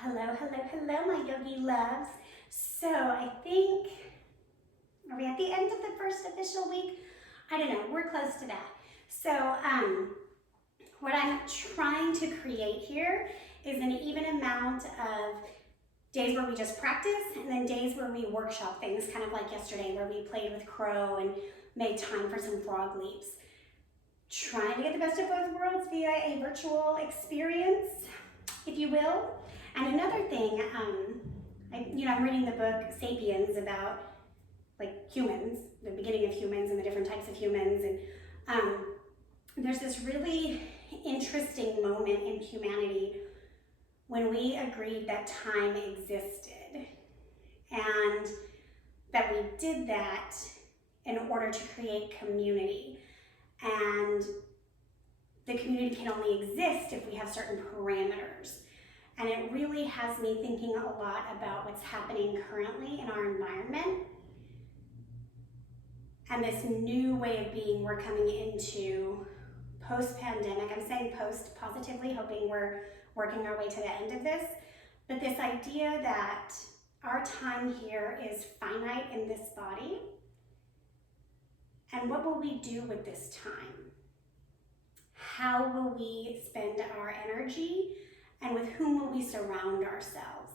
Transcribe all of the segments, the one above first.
Hello, hello, hello, my yogi loves. So I think, are we at the end of the first official week? I don't know, we're close to that. So what I'm trying to create here is an even amount of days where we just practice and then days where we workshop things, kind of like yesterday where we played with crow and made time for some frog leaps. Trying to get the best of both worlds via a virtual experience, if you will. And another thing, I'm reading the book Sapiens about like humans, the beginning of humans and the different types of humans, and there's this really interesting moment in humanity when we agreed that time existed and that we did that in order to create community. And the community can only exist if we have certain parameters. And it really has me thinking a lot about what's happening currently in our environment and this new way of being we're coming into post-pandemic. I'm saying post positively, hoping we're working our way to the end of this. But this idea that our time here is finite in this body, and what will we do with this time? How will we spend our energy? And with whom will we surround ourselves?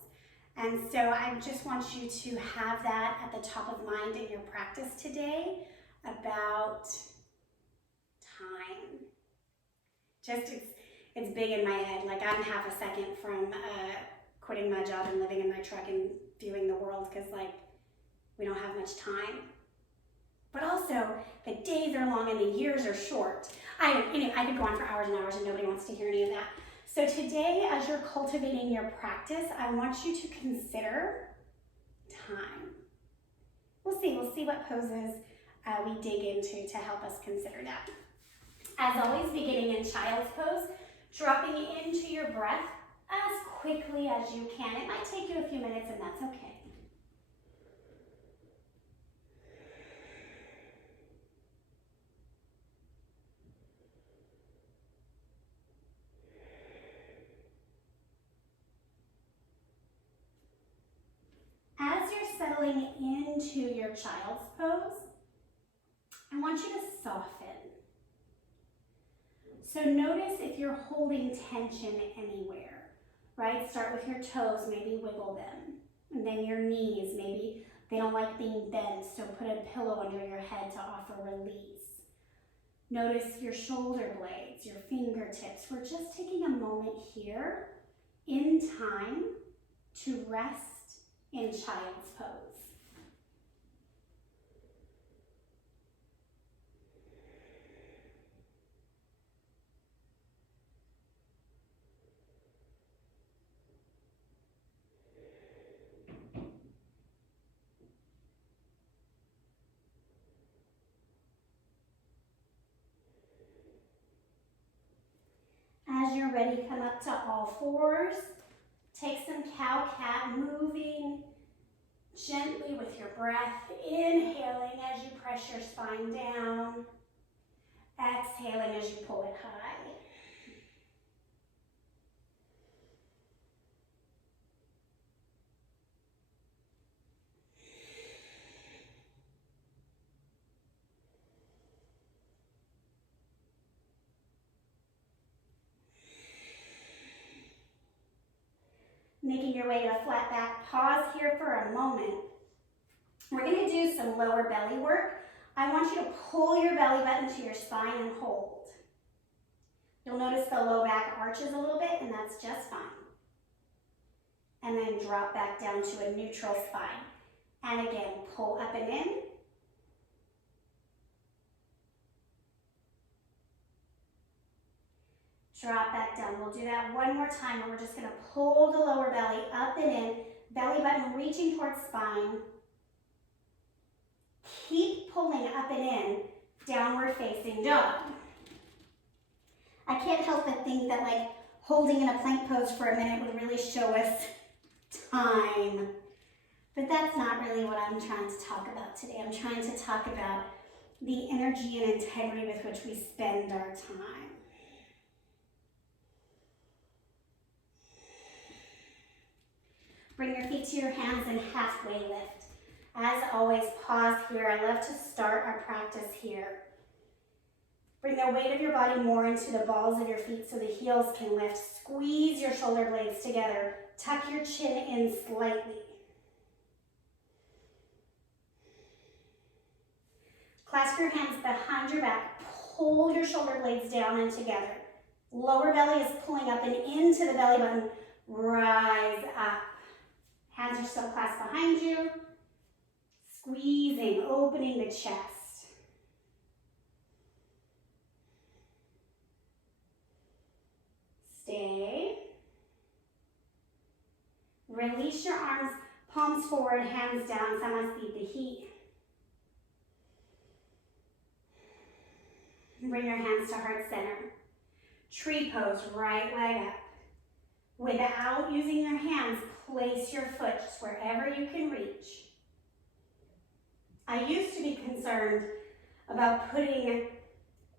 And so I just want you to have that at the top of mind in your practice today about time. Just, it's big in my head. Like I'm half a second from quitting my job and living in my truck and viewing the world because like we don't have much time. But also the days are long and the years are short. I could go on for hours and hours and nobody wants to hear any of that. So today, as you're cultivating your practice, I want you to consider time. We'll see what poses we dig into to help us consider that. As always, beginning in child's pose, dropping into your breath as quickly as you can. It might take you a few minutes and that's okay. As you're settling into your child's pose, I want you to soften. So notice if you're holding tension anywhere, right? Start with your toes, maybe wiggle them. And then your knees, maybe they don't like being bent, so put a pillow under your head to offer release. Notice your shoulder blades, your fingertips. We're just taking a moment here in time to rest in child's pose. As you're ready, come up to all fours. Take some cow-cat, moving gently with your breath, inhaling as you press your spine down, exhaling as you pull it high. Making your way to a flat back, pause here for a moment. We're going to do some lower belly work. I want you to pull your belly button to your spine and hold. You'll notice the low back arches a little bit, and that's just fine. And then drop back down to a neutral spine. And again, pull up and in. Drop back down. We'll do that one more time where we're just going to pull the lower belly up and in, belly button reaching towards spine. Keep pulling up and in, downward facing dog. I can't help but think that like holding in a plank pose for a minute would really show us time. But that's not really what I'm trying to talk about today. I'm trying to talk about the energy and integrity with which we spend our time. Bring your feet to your hands and halfway lift. As always, pause here. I love to start our practice here. Bring the weight of your body more into the balls of your feet so the heels can lift. Squeeze your shoulder blades together. Tuck your chin in slightly. Clasp your hands behind your back. Pull your shoulder blades down and together. Lower belly is pulling up and into the belly button. Rise up. Hands are still clasped behind you. Squeezing, opening the chest. Stay. Release your arms, palms forward, hands down, Samasthiti. Bring your hands to heart center. Tree pose, right leg up. Without using your hands, place your foot just wherever you can reach. I used to be concerned about putting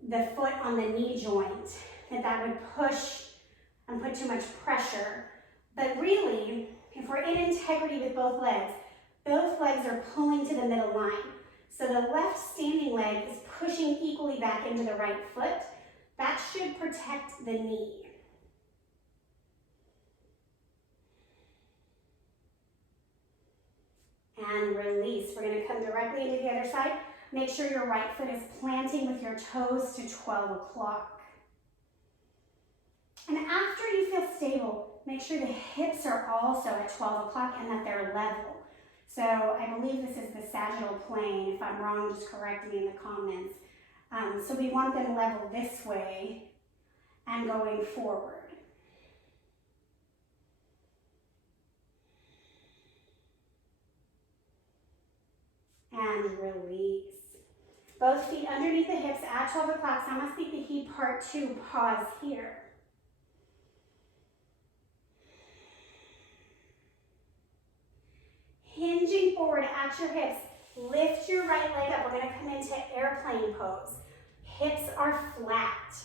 the foot on the knee joint, that would push and put too much pressure. But really, if we're in integrity with both legs are pulling to the middle line. So the left standing leg is pushing equally back into the right foot. That should protect the knee. And release. We're going to come directly into the other side. Make sure your right foot is planting with your toes to 12 o'clock. And after you feel stable, make sure the hips are also at 12 o'clock and that they're level. So I believe this is the sagittal plane. If I'm wrong, just correct me in the comments. So we want them level this way and going forward. And release. Both feet underneath the hips at 12 o'clock. Samasthiti, part 2. Pause here. Hinging forward at your hips. Lift your right leg up. We're going to come into airplane pose. Hips are flat.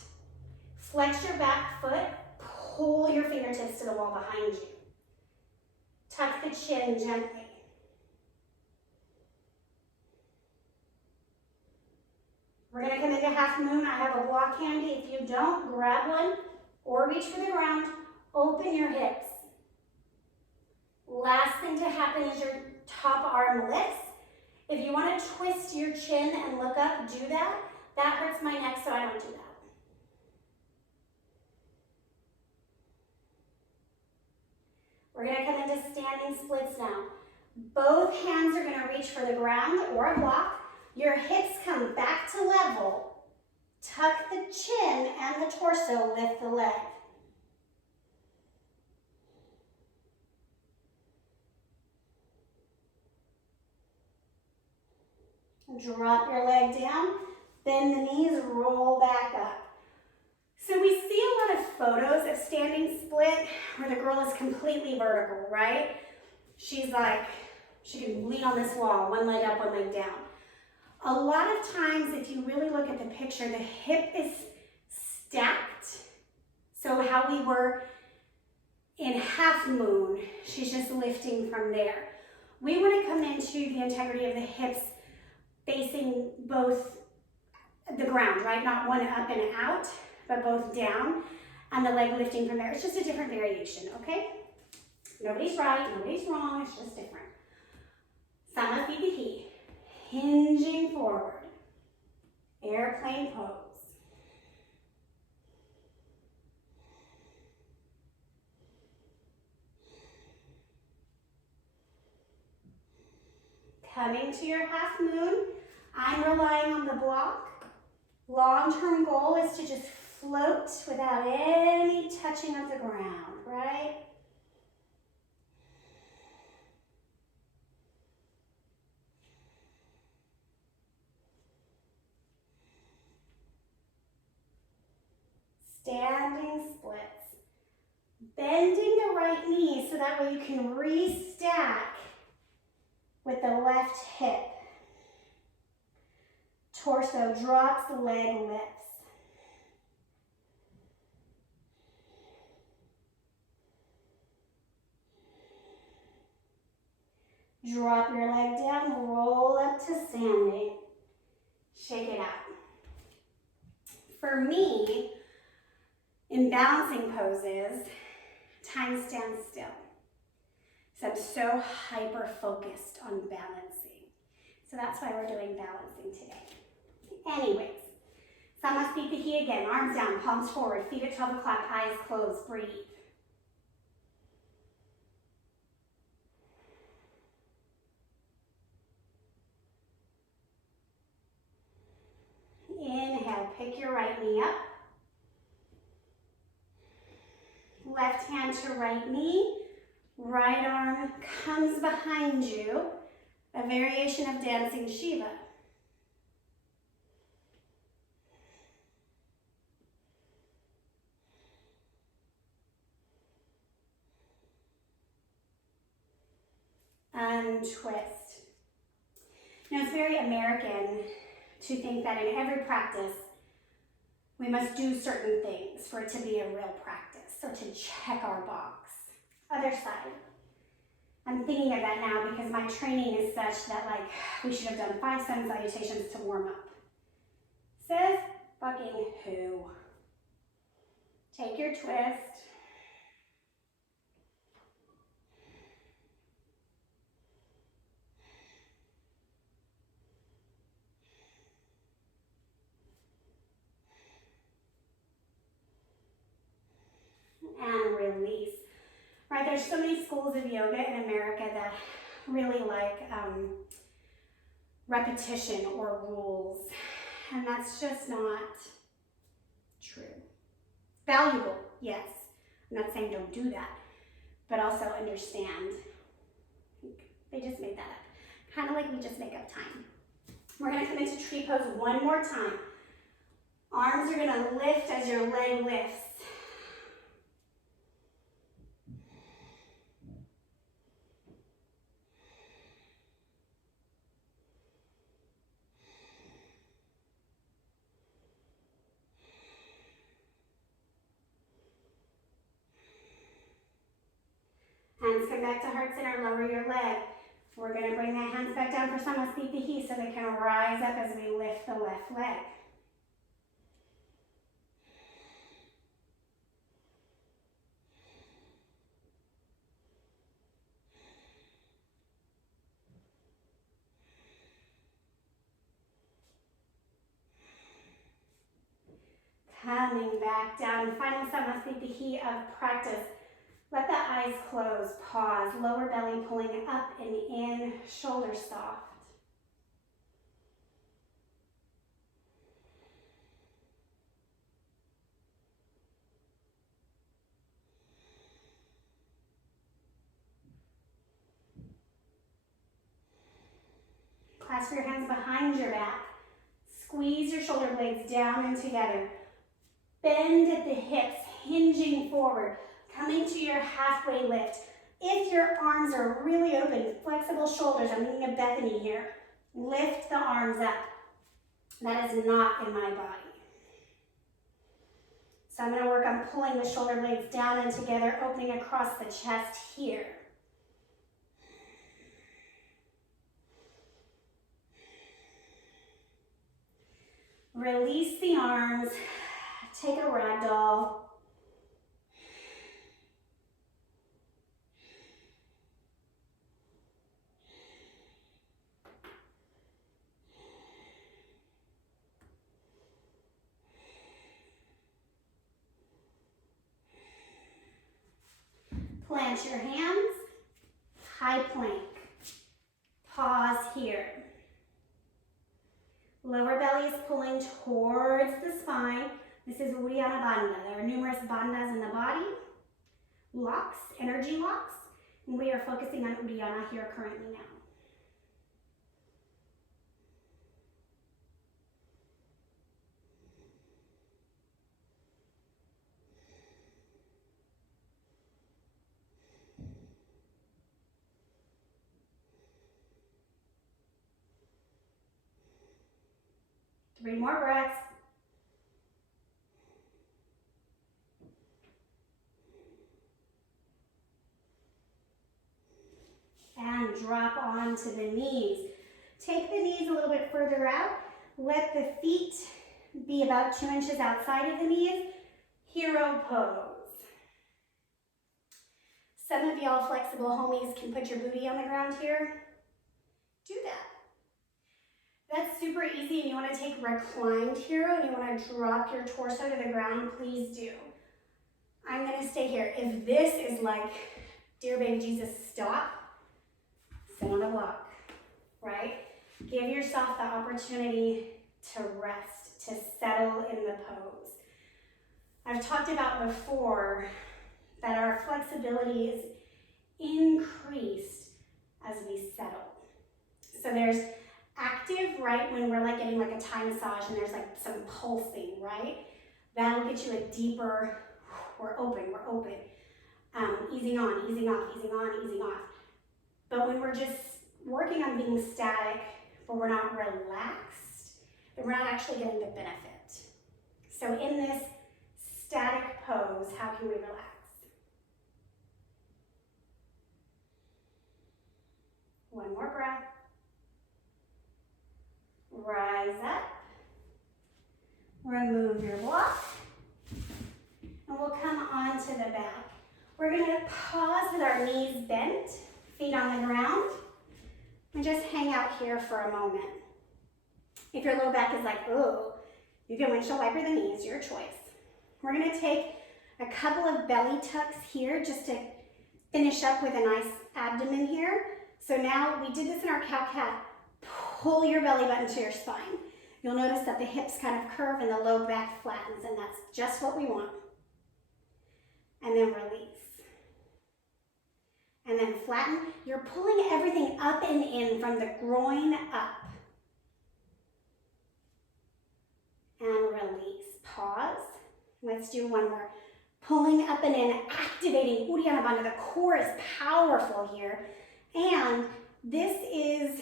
Flex your back foot. Pull your fingertips to the wall behind you. Tuck the chin gently. We're going to come into half moon. I have a block handy. If you don't, grab one or reach for the ground. Open your hips. Last thing to happen is your top arm lifts. If you want to twist your chin and look up, do that. That hurts my neck, so I don't do that. We're going to come into standing splits now. Both hands are going to reach for the ground or a block. Your hips come back to level. Tuck the chin and the torso, lift the leg. Drop your leg down, bend the knees, roll back up. So we see a lot of photos of standing split where the girl is completely vertical, right? She's like, she can lean on this wall, one leg up, one leg down. A lot of times, if you really look at the picture, the hip is stacked. So how we were in half moon, she's just lifting from there. We want to come into the integrity of the hips facing both the ground, right? Not one up and out, but both down, and the leg lifting from there. It's just a different variation, okay? Nobody's right, nobody's wrong, it's just different. Samasthiti, hinging forward, airplane pose. Coming to your half moon, I'm relying on the block. Long-term goal is to just float without any touching of the ground, right? Standing splits. Bending the right knee so that way you can restack with the left hip. Torso drops, leg lifts. Drop your leg down, roll up to standing. Shake it out. For me, in balancing poses, time stands still. So I'm so hyper-focused on balancing. So that's why we're doing balancing today. Anyways, Samasthiti again, arms down, palms forward, feet at 12 o'clock, eyes closed, breathe. Inhale, pick your right knee up. Left hand to right knee. Right arm comes behind you. A variation of dancing Shiva. Untwist. Now it's very American to think that in every practice we must do certain things for it to be a real practice or to check our box. Other side. I'm thinking of that now because my training is such that we should have done 5 sun salutations to warm up. Says fucking who? Take your twist. And release. Right, there's so many schools of yoga in America that really like repetition or rules, and that's just not true. Valuable, yes. I'm not saying don't do that, but also understand. They just made that up. Kind of like we just make up time. We're gonna come into tree pose one more time. Arms are gonna lift as your leg lifts. Hands come back to heart center, lower your leg. We're going to bring the hands back down for Samasthiti so they can rise up as we lift the left leg. Coming back down, final Samasthiti of practice. Let the eyes close, pause, lower belly pulling up and in, shoulders soft. Clasp your hands behind your back. Squeeze your shoulder blades down and together. Bend at the hips, hinging forward. Coming to your halfway lift. If your arms are really open, flexible shoulders, I'm thinking of Bethany here. Lift the arms up. That is not in my body. So I'm going to work on pulling the shoulder blades down and together, opening across the chest here. Release the arms. Take a ragdoll. Plant your hands, high plank. Pause here. Lower belly is pulling towards the spine. This is Uddiyana Bandha. There are numerous bandhas in the body. Locks, energy locks. And we are focusing on Uddiyana here currently now. Three more breaths. And drop onto the knees. Take the knees a little bit further out. Let the feet be about 2 inches outside of the knees. Hero pose. Some of y'all flexible homies can put your booty on the ground here. Do that. That's super easy, and you want to take reclined hero and you want to drop your torso to the ground, please do. I'm going to stay here. If this is like, dear baby Jesus, stop, sit on a block, right? Give yourself the opportunity to rest, to settle in the pose. I've talked about before that our flexibility is increased as we settle. So there's active, right, when we're like getting like a Thai massage and there's like some pulsing, right? That'll get you a deeper, we're open. Easing on, easing off, easing on, easing off. But when we're just working on being static, but we're not relaxed, then we're not actually getting the benefit. So in this static pose, how can we relax? One more breath. Rise up. Remove your block. And we'll come onto the back. We're going to pause with our knees bent, feet on the ground, and just hang out here for a moment. If your low back is like, oh, you can windshield wiper the knees, your choice. We're going to take a couple of belly tucks here just to finish up with a nice abdomen here. So now we did this in our cow-cat. Pull your belly button to your spine. You'll notice that the hips kind of curve and the low back flattens, and that's just what we want. And then release. And then flatten. You're pulling everything up and in from the groin up. And release. Pause. Let's do one more. Pulling up and in, activating Uddiyana Bandha. The core is powerful here. And this is,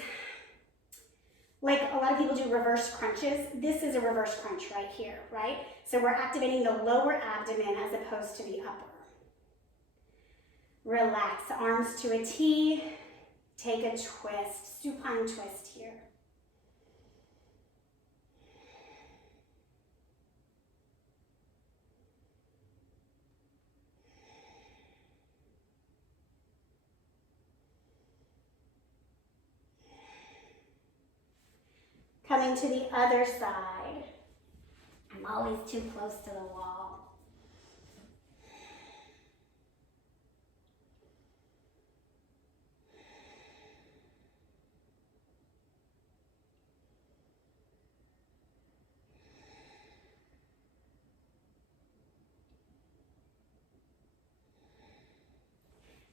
like a lot of people do reverse crunches. This is a reverse crunch right here, right? So we're activating the lower abdomen as opposed to the upper. Relax, arms to a T. Take a twist, supine twist here. Coming to the other side. I'm always too close to the wall.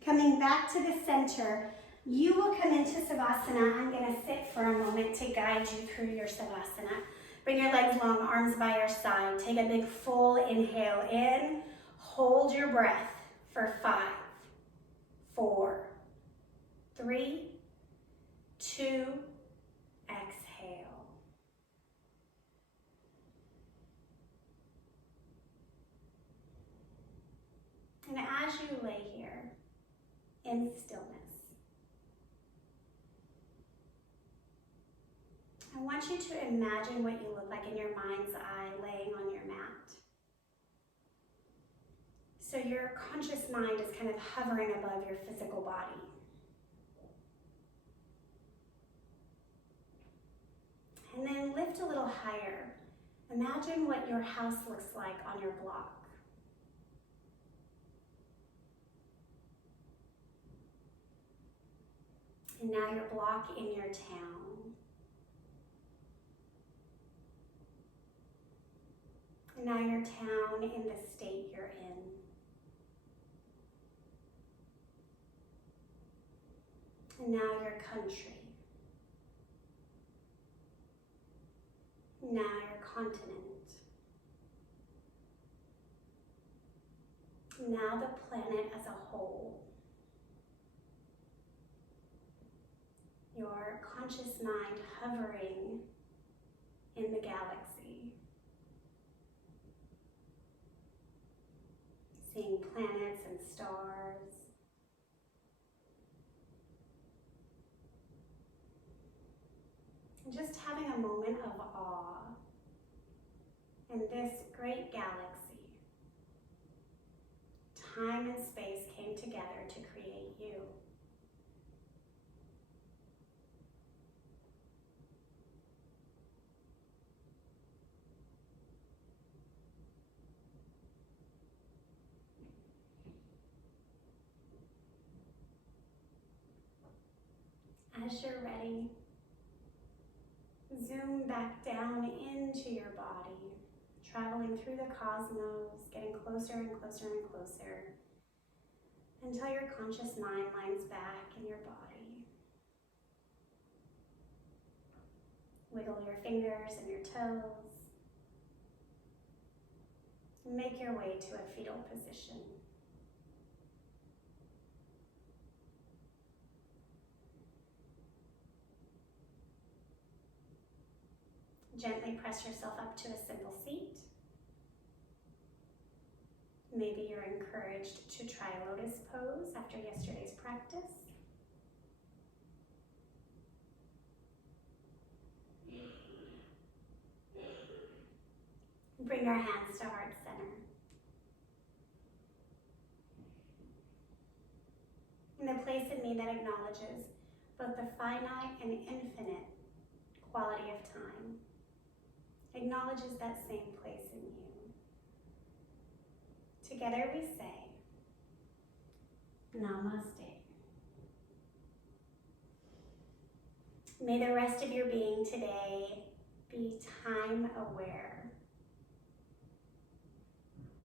Coming back to the center, you will come into Savasana. I'm going to sit for a moment to guide you through your Savasana. Bring your legs long, arms by your side. Take a big full inhale in. Hold your breath for 5, 4, 3, 2, exhale. And as you lay here in stillness, I want you to imagine what you look like in your mind's eye laying on your mat. So your conscious mind is kind of hovering above your physical body. And then lift a little higher. Imagine what your house looks like on your block. And now your block in your town. And now your town in the state you're in. And now your country. Now your continent. Now the planet as a whole. Your conscious mind hovering in the galaxy. Seeing planets and stars. just having a moment of awe in this great galaxy. Time and space came together to create you. As you're ready, zoom back down into your body, traveling through the cosmos, getting closer and closer and closer, until your conscious mind lands back in your body. Wiggle your fingers and your toes. Make your way to a fetal position. Gently press yourself up to a simple seat. Maybe you're encouraged to try lotus pose after yesterday's practice. Bring our hands to heart center. And the place in me that acknowledges both the finite and infinite quality of time acknowledges that same place in you. Together we say, Namaste. May the rest of your being today be time aware.